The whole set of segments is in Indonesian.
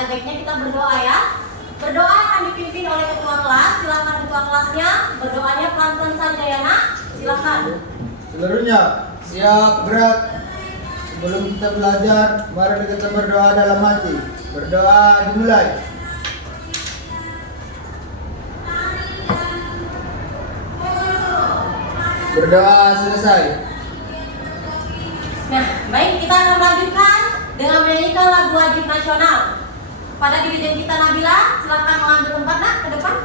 ada baiknya kita berdoa ya. Berdoa akan dipimpin oleh ketua kelas. Silakan ketua kelasnya berdoanya pelan-pelan saja ya nak. Silakan. Seluruhnya siap gerak. Sebelum kita belajar, mari kita berdoa dalam hati. Berdoa dimulai. Berdoa selesai. Nah, baik, kita akan melanjutkan dengan menyanyikan lagu wajib nasional. Pada dirijen kita Nabila, silakan mengambil tempat nak ke depan.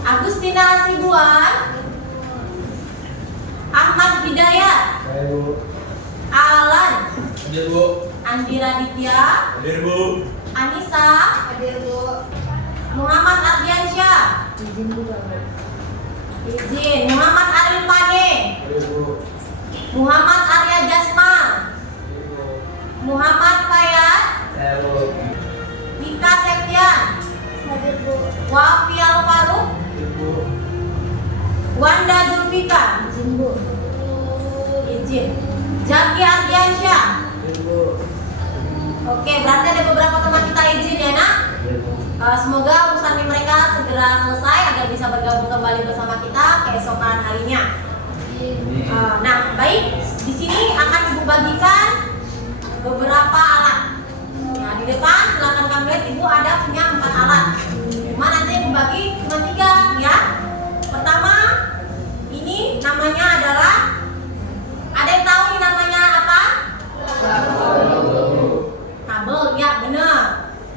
Agustina Sibuan, Ahmad Hidayat, Alan, Andira Ditya, Anissa, Muhammad Ardiansyah, izin, Muhammad Aril Pane, Muhammad Arya Jasman, Muhammad Fayat, Nika Septian, Wafi Al Faruq, Wanda Zulfika, izin, Jaki Ardiansyah. Oke, berarti ada beberapa teman kita izin ya nak. Semoga urusan mereka segera selesai agar bisa bergabung kembali bersama kita keesokan harinya. Nah, baik, di sini akan ibu bagikan beberapa alat. Nah, di depan silakan kamu lihat ibu ada punya 4 alat. Cuma nanti ibu bagi cuma 3 ya. Pertama, ini namanya adalah, ada yang tahu ini namanya apa? Kabel, ya benar.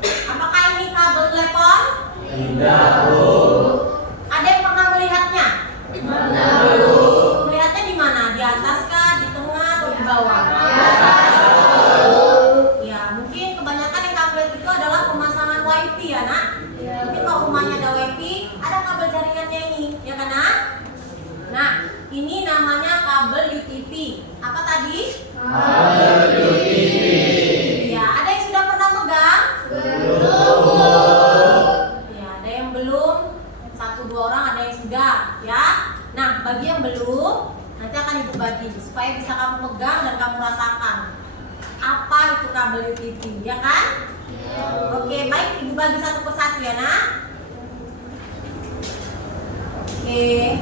Apakah ini kabel telepon? Tidak, Bu. Ada yang pernah melihatnya? Mana, Bu? Melihatnya di mana? Di atas kah? Di tengah atau di bawah? Ya, mungkin kebanyakan yang kabel itu adalah pemasangan wifi ya nak. Mungkin kalau rumahnya ada wifi, ada kabel jaringannya ini, ya kan nak? Nah, ini namanya kabel UTP. Apa tadi? Kabel UTP. Ya, ada yang sudah pernah megang? Belum. Ya, ada yang belum. 1-2 orang ada yang sudah, ya. Nah, bagi yang belum, nanti akan ibu bagi supaya bisa kamu pegang dan kamu rasakan apa itu kabel UTP, ya kan? Oke, baik, ibu bagi satu persatu ya nak. Oke.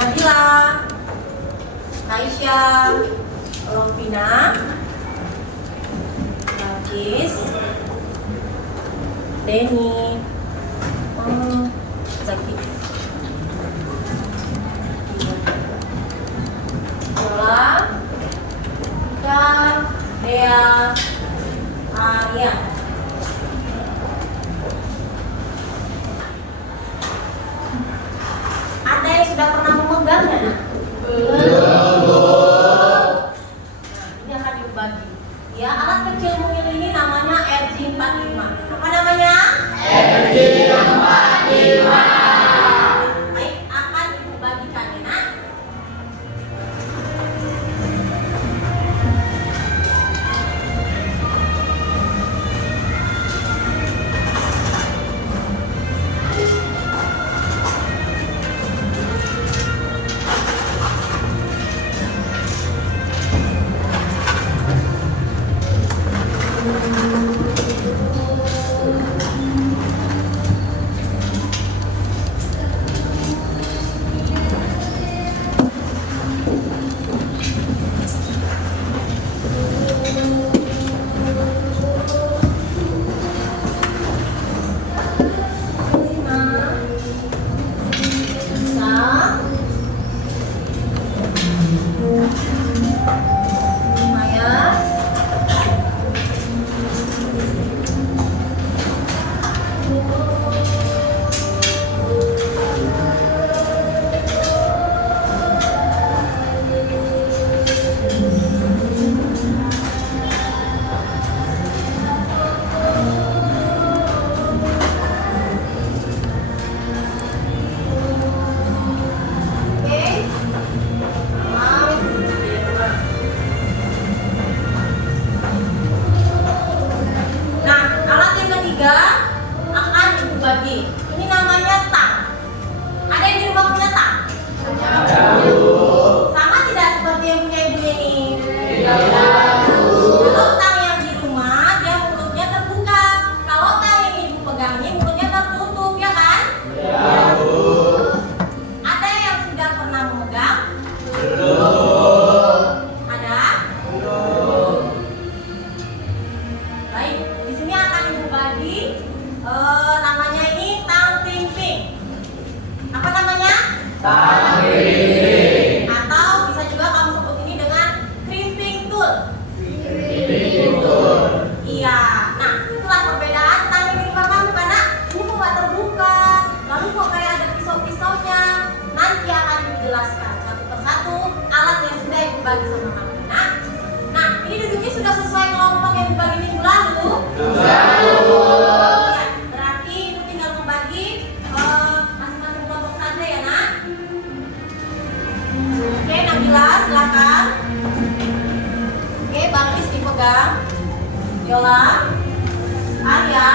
Nabila, Kaisya, Lovina, Bagis, Denny, Zaki, Yola, Ika, Dea, Arya. Ada yang sudah pernah memegangnya? Belum. Nah, ini akan dibagi. Ya, alat kecil mungil ini namanya RJ45. Apa namanya? RJ45. Baik, akan ibu bagikan ya nak. Yola, Arya,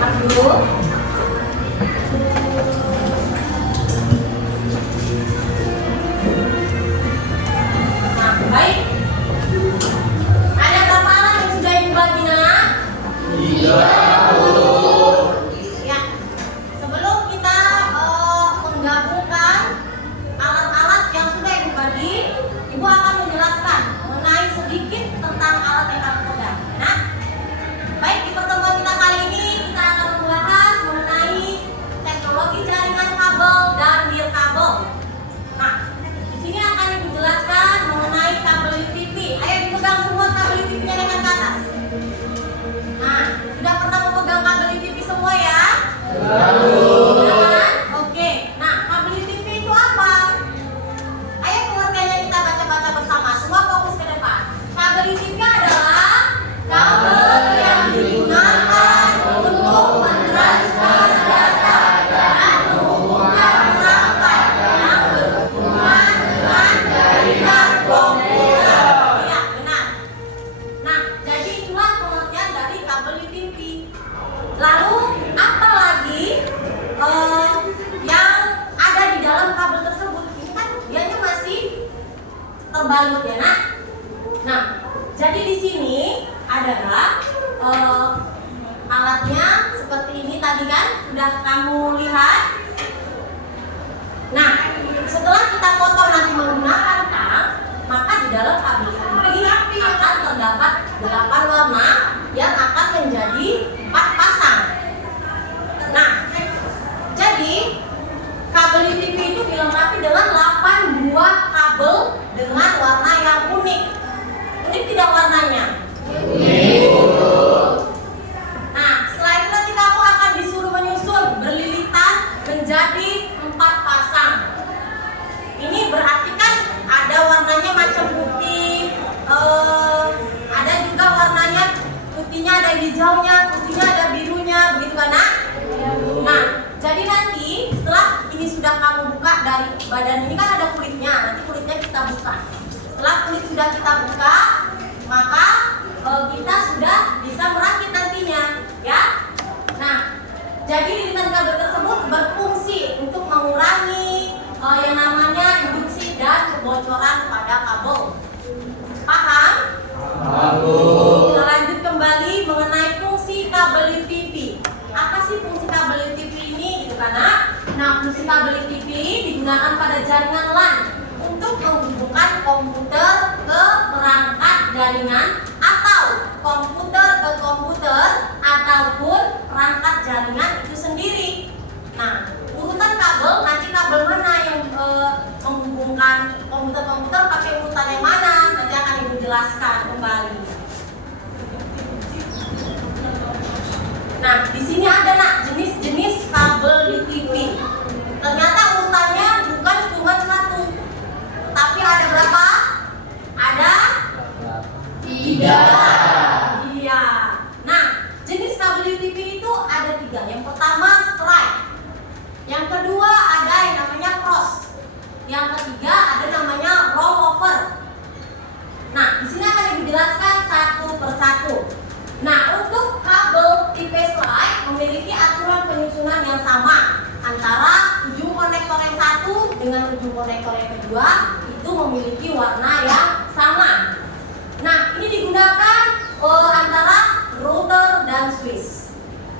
Abdul, nah baik. Ada berapa alat yang sudah ibu bagi nak? Ya, sebelum kita menggabungkan alat-alat yang sudah ibu bagi, ibu akan menjelaskan mengenai sedikit tentang alat yang kamu pegang. Nah, baik, di pertemuan kita kali ini kita akan membahas mengenai teknologi jaringan kabel dan nirkabel. Nah, di sini akan ibu jelaskan mengenai kabel UTP. Ayo dipegang semua kabel UTP-nya dengan ke atas. Nah, sudah pernah memegang kabel UTP semua ya? Sudah kan? Oke. Nah, kabel UTP itu apa? Ayo pengertiannya kita baca-baca bersama. Semua fokus ke depan. Kabel UTP adalah kabel yang digunakan untuk mentransfer data dan menghubungkan perangkat yang berhubungan dengan jaringan komputer. Iya, benar. Nah, jadi itulah pengertian dari kabel UTP. Lalu apa lagi yang ada di dalam kabel tersebut? Ini kan dianya masih terbalut ya nak. Nah, jadi di sini adalah alatnya seperti ini tadi kan sudah kamu lihat. Nah, setelah kita potong nanti menggunakan tang, maka di dalam kabel ini akan terdapat 8 warna yang akan menjadi 4 pasang. Nah, jadi kabel UTP itu dilengkapi dengan 8 buah kabel dengan warna yang unik. Unik tidak warnanya? Nah, setelah itu nanti kamu akan disuruh menyusun berlilitan menjadi 4 pasang. Ini berarti kan kabel. Paham? Kita lanjut kembali mengenai fungsi kabel UTP. Apa sih fungsi kabel UTP ini gitu kan? Nah, fungsi kabel UTP digunakan pada jaringan LAN untuk menghubungkan komputer ke perangkat jaringan atau komputer ke komputer ataupun perangkat jaringan itu sendiri. Nah, urutan kabel, nanti kabel mana yang menghubungkan komputer-komputer pakai urutan yang mana? Nanti akan Ibu jelaskan kembali. Nah, di sini ada nak jenis-jenis kabel UTP. Ternyata urutannya bukan cuma satu, tapi ada berapa? Ada 3. Iya. Nah, jenis kabel UTP itu ada 3. Yang pertama straight. Yang kedua ada yang namanya cross. Yang ketiga ada namanya rollover. Nah, di sini akan dijelaskan satu persatu. Nah, untuk kabel tipe straight memiliki aturan penyusunan yang sama antara ujung konektor yang satu dengan ujung konektor yang kedua itu memiliki warna yang sama. Nah, ini digunakan antara router dan switch.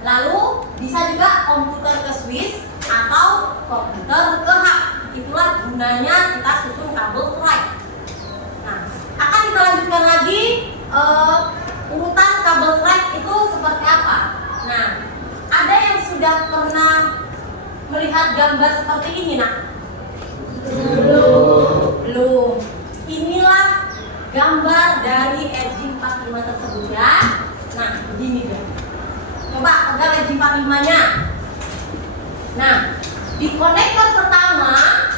Lalu bisa juga komputer ke switch atau komputer ke hub. Itulah gunanya kita susun kabel straight. Nah, akan kita lanjutkan lagi urutan kabel straight itu seperti apa. Nah, ada yang sudah pernah melihat gambar seperti ini, nak? Belum. Inilah gambar dari RJ45 tersebut ya. Nah, begini deh. Coba pegang RJ45-nya. Nah, di konektor pertama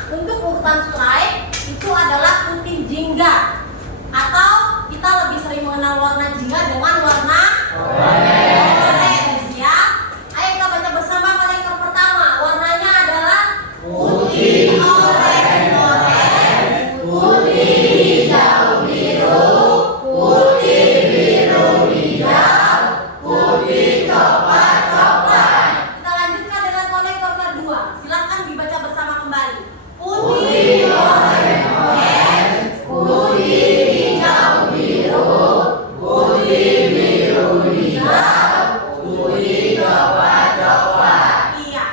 untuk urutan straight itu adalah putih jingga, atau kita lebih sering mengenal warna jingga dengan warna orange ya. Ayo kita baca bersama konektor pertama. Warnanya adalah putih, orange, putih, hijau, biru, putih, biru, hijau, putih, coklat, coklat. Kita lanjutkan dengan konektor kedua. Silakan dibaca bersama kembali. Putih, orange, putih, hijau, biru, putih, biru, hijau, putih, coklat, coklat. Iya.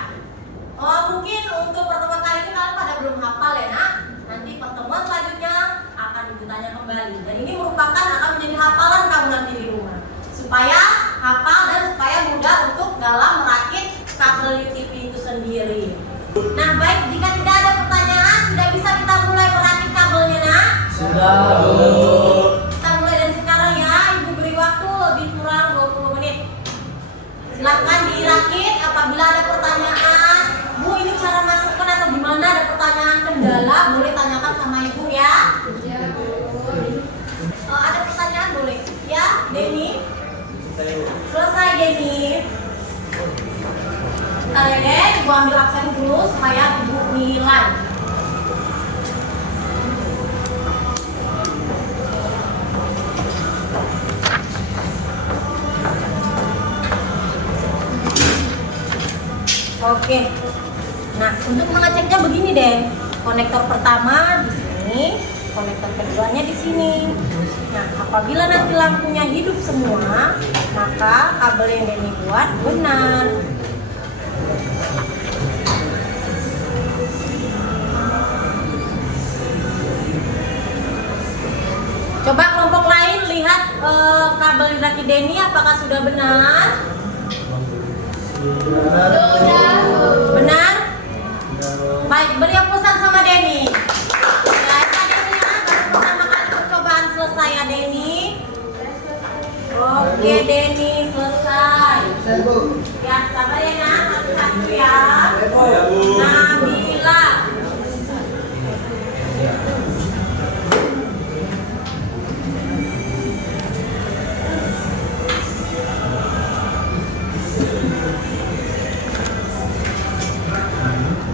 Mungkin untuk pertemuan kali ini kalian pada belum hafal ya, nak. Nanti pertemuan selanjutnya akan ditanya kembali. Dan ini merupakan akan menjadi hafalan kamu nanti di rumah. Supaya hafal dan supaya mudah untuk dalam merakit kabel UTP itu sendiri. Nah, baik, jika tidak ada pertanyaan, sudah bisa kita mulai merakit kabelnya, nak? Sudah. Kita mulai dari sekarang ya. Ibu beri waktu lebih kurang 20 menit. Silakan dirakit. Apabila ada pertanyaan, Bu, ini cara masukkan atau gimana? Ada pertanyaan kendala, boleh tanyakan sama Ibu ya. Ada pertanyaan boleh? Ya, Denny. Selesai, Denny. Bentar ya, Den. Ibu ambil absen dulu supaya Ibu nilai. Oke. Nah, untuk mengeceknya begini deh. Konektor pertama di sini, konektor keduanya di sini. Nah, apabila nanti lampunya hidup semua, maka kabel yang Denny buat benar. Coba kelompok lain lihat kabel yang dirakit Denny apakah sudah benar? Benar? Baik, beri pesan sama Denny. Ya, Denny ya, baru pertama kali percobaan selesai ya Denny. Oke Denny, selesai. Ya, sabar ya nak, satu-satu ya. Nabila.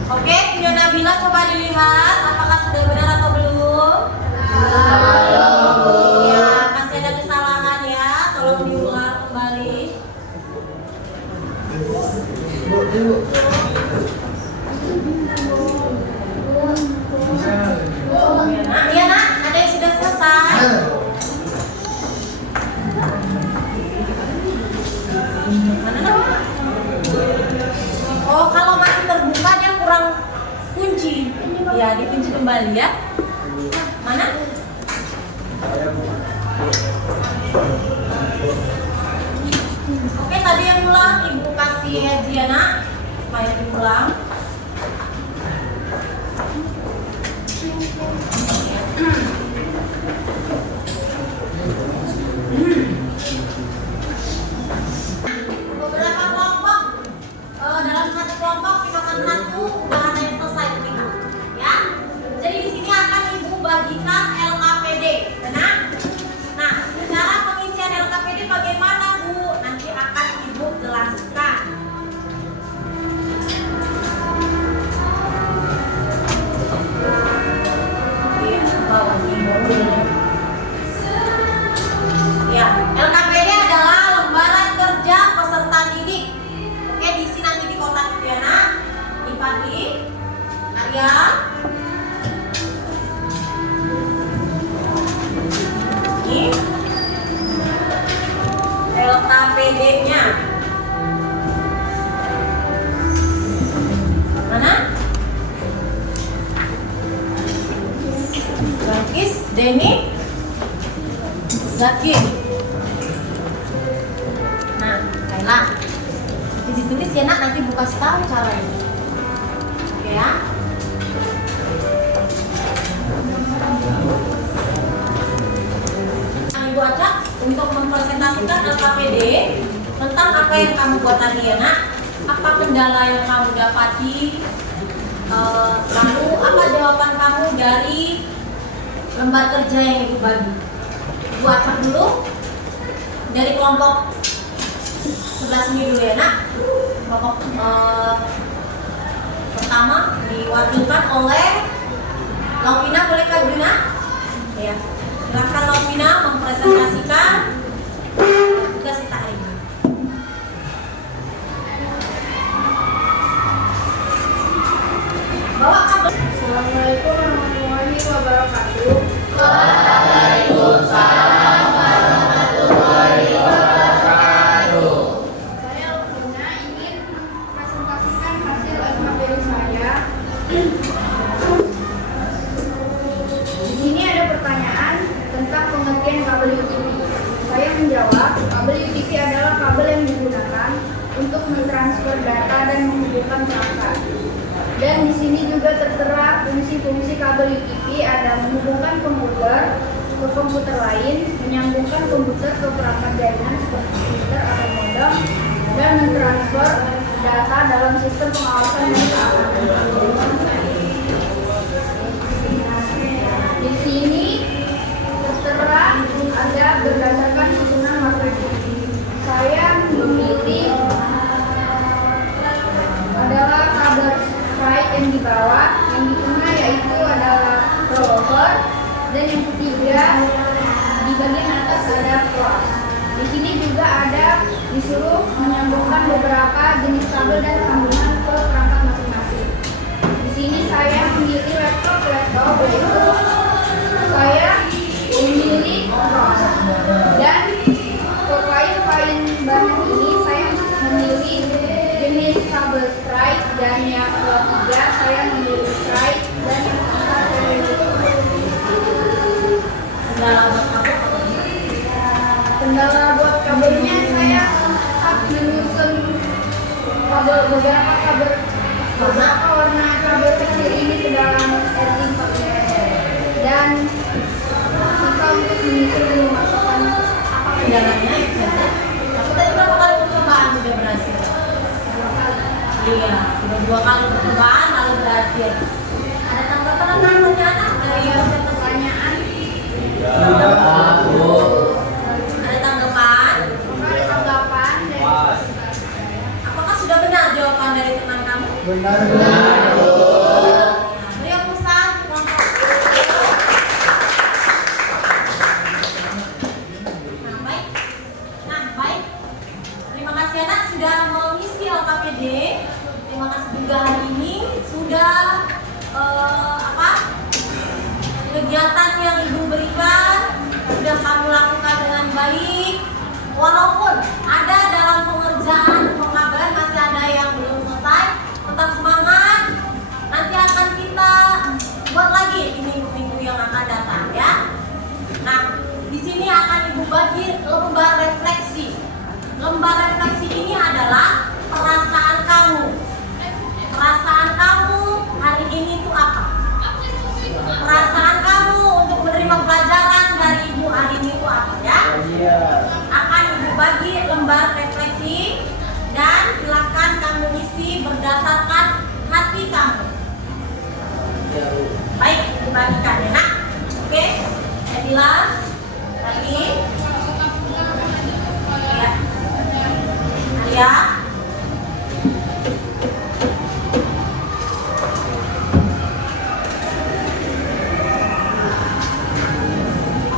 Oke, video Nabila coba dilihat apakah sudah benar atau belum? Ya, masih ada kesalahan ya, tolong diulang kembali. kembali ya. Mana? Oke, tadi yang ulang Ibu kasih Diana supaya diulang. Beberapa kelompok dalam satu kelompok pinokan satu udah ada yang selesai terlihat ya. Jadi di sini akan Ibu bagikan LKPD, benar? Nah, cara pengisian LKPD bagaimana Bu? Nanti akan Ibu jelaskan. Ya, LKPD adalah lembaran kerja peserta didik. Oke, diisi nanti di kotak Diana, Ipati, Arya. Ini LKPD-nya. Mana? Rakis, Denny, Zaki. Nah, Kaila. Ditulis ya nak, nanti buka tahu caranya. Oke ya. Ibu ajak untuk mempresentasikan LKPD tentang apa yang kamu buat tadi ya nak. Apa kendala yang kamu dapati? Lalu apa jawaban kamu dari lembar kerja yang Ibu bagi? Ibu acak dulu dari kelompok sebelah sini dulu ya nak. Kelompok pertama diwakilkan oleh Laupina, bolehkah Brina? Ya, silakan Laupina mempresentasikan tugas kita hari ini. Bawa kabel. Assalamualaikum warahmatullahi wabarakatuh. Waalaikumsalam warahmatullahi wabarakatuh. Saya Lupina ingin presentasikan hasil LKPD saya. Di sini ada pertanyaan tentang pengertian kabel UTP. Saya menjawab, kabel UTP adalah kabel yang digunakan untuk mentransfer data dan menghubungkan perangkat. Dan di sini juga tertera fungsi-fungsi kabel UTP, ada menghubungkan komputer ke komputer lain, menyambungkan komputer ke perangkat jaringan seperti printer atau modem, dan mentransfer data dalam sistem pengawasan dan keamanan. Di sini tertera ada berdasarkan susunan materi. Saya memilih adalah kabel straight yang di bawah, yang di tengah yaitu adalah rollover, dan yang ketiga di bagian atas ada cross. Di sini juga ada disuruh menyambungkan beberapa jenis kabel dan sambungan ke perangkat masing-masing. Di sini saya memilih laptop yaitu saya memilih cross, dan ke file banyak ini saya memilih jenis kabel straight, dan yang ketiga saya memilih straight, dan yang keempat saya memilih kendala buat kabelnya. Saya menyusun kabel beberapa warna kabel kecil ini ke dalam editing pakai, dan kita untuk menyusun dan memasukkan Apa kendalanya? Aku tadi berapa kali percobaan sudah berhasil? Iya, sudah 2 kali percobaan lalu berhasil. Ada tanggapan apa pertanyaan dari pertanyaan? Ada tanggapan? ada tanggapan dari Apakah sudah benar jawaban dari teman kamu? Benar. Beri pesan kelompok. Nah baik. Terima kasih anak sudah mengisi LKPD. Terima kasih juga hari ini sudah lembar refleksi ini adalah perasaan kamu. Perasaan kamu hari ini itu apa? Perasaan kamu untuk menerima pelajaran dari Ibu hari ini itu apa ya? Akan Ibu bagi lembar refleksi dan silakan kamu isi berdasarkan hati kamu. Baik, dibagikan ya nak. Oke, saya bilang lagi. Ya, Alia.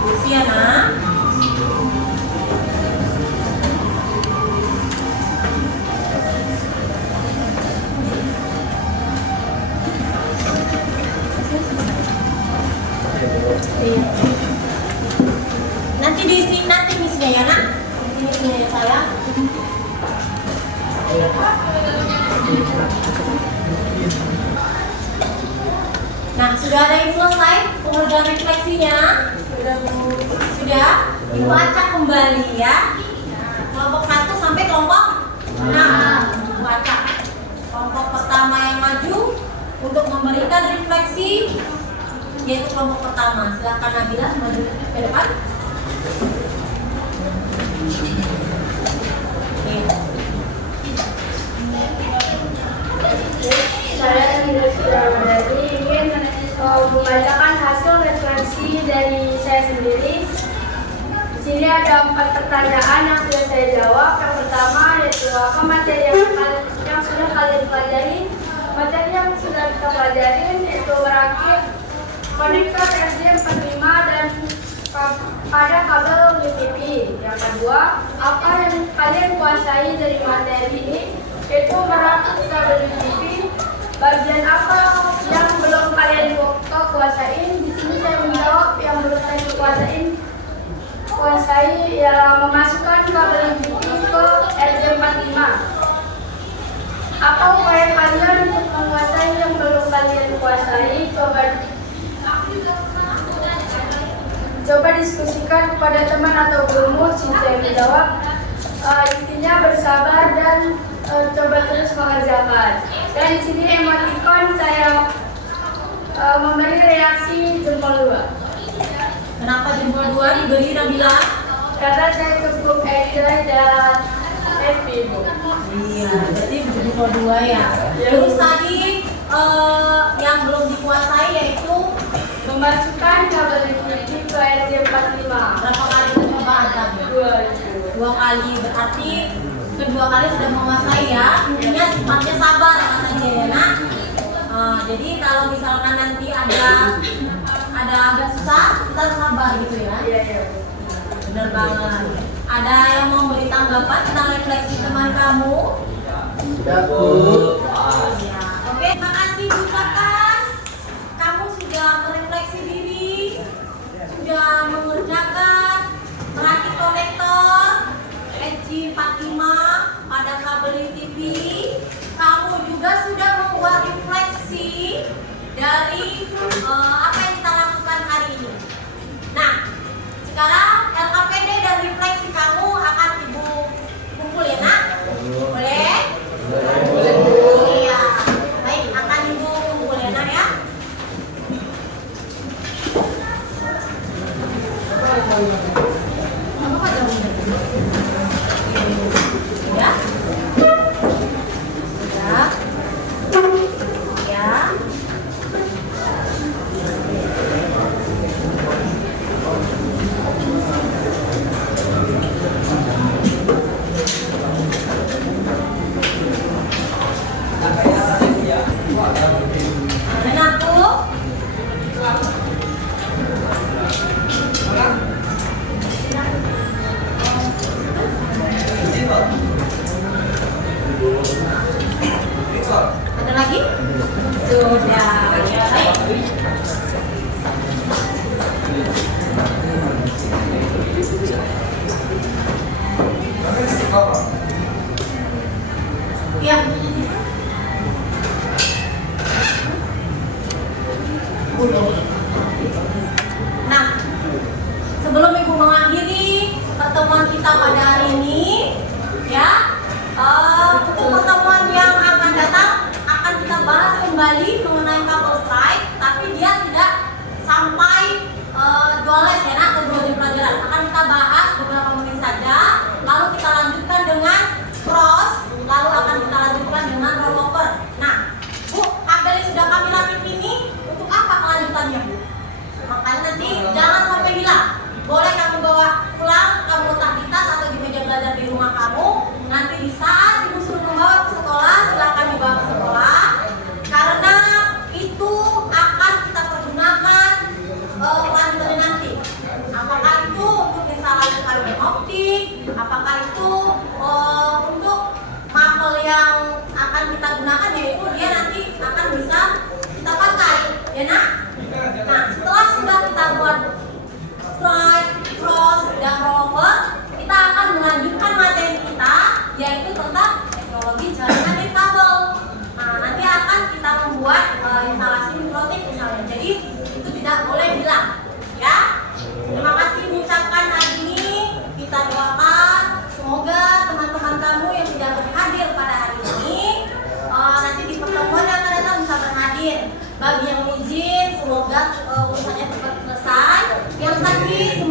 Luciana. Iya. Nanti diisi nanti misinya ya nak. Ini misinya ya saya. Nah, sudah ada yang selesai pengerjaan refleksinya. Sudah. Ibu acak kembali ya. Kelompok 1 sampai kelompok 6. Ibu acak. Kelompok pertama yang maju untuk memberikan refleksi yaitu kelompok pertama. Silakan Nabila maju ke depan. Saya Nabila Sudarmadi ingin membacakan hasil refleksi dari saya sendiri. Di sini ada 4 pertanyaan yang sudah saya jawab. Yang pertama yaitu apa materi yang sudah kalian pelajari. Materi yang sudah kita pelajarin yaitu merakit konektor RJ45 dan pada kabel UTP. Yang kedua, apa yang kalian kuasai dari materi ini? Yaitu merakit kabel UTP. Bagian apa yang belum kalian kuasain? Di sini saya menjawab yang belum saya kuasai ya memasukkan kabel UTP ke RJ45. Apa upaya kalian untuk menguasai yang belum kalian kuasai? Coba diskusikan kepada teman atau gurumu. Saya menjawab intinya bersabar dan coba terus mengerjakan. Dan di sini emoticon saya memberi reaksi jempol 2. Kenapa jempol 2 diberi Nabila? Karena saya cukup enjoy dan happy, Bu. Iya, jadi jempol 2 ya. Terus tadi yang belum dikuasai yaitu Memasukkan kabel UTP ke RJ45. berapa kali percobaan tadi? 2 kali, berarti kedua kali sudah menguasai ya. Intinya sifatnya sabar kata dia ya nak. Jadi kalau misalkan nanti ada agak susah, kita sabar gitu ya. Iya. Benar banget. Ada yang mau beri tanggapan tentang refleksi teman kamu? Tidak, Bu. Ya. Oke, terima kasih ucapkan. Kamu sudah merefleksi diri, sudah mengerjakan merakit konektor RJ45 pada kabel UTP. Kamu juga sudah membuat refleksi dari apa yang kita lakukan hari ini. Nah, sekarang LKPD dan refleksi kamu akan Ibu kumpul ya nak? Boleh? Iya. Baik, akan Ibu kumpul ya nak ya? Ya. Ya. Dan aku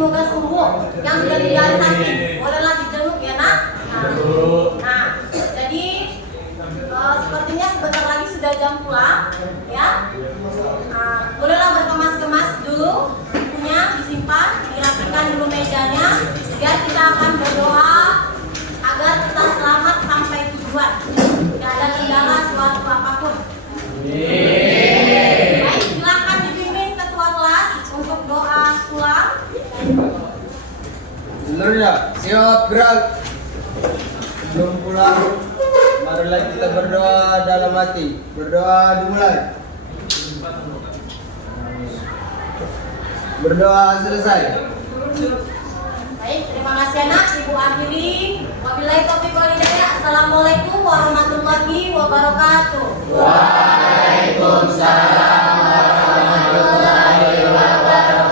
semoga sembuh. Yang sudah tidak sakit bolehlah dijenguk ya nak. Nah, jadi sepertinya sebentar lagi sudah jam pulang ya. Bolehlah berkemas-kemas dulu, bukunya disimpan, dirapikan dulu mejanya, biar kita akan berdoa agar kita selamat sampai tujuan. Tidak ada kendala suatu apapun. Baik, silakan dipimpin ketua kelas untuk doa pulang. Seluruhnya siap gerak. Sebelum pulang, marilah kita berdoa dalam hati. Berdoa dimulai. Berdoa selesai. Baik, terima kasih anak. Ibu akhiri. Wabillahi taufiq wal hidayah. Assalamualaikum warahmatullahi wabarakatuh. Waalaikumsalam warahmatullahi wabarakatuh.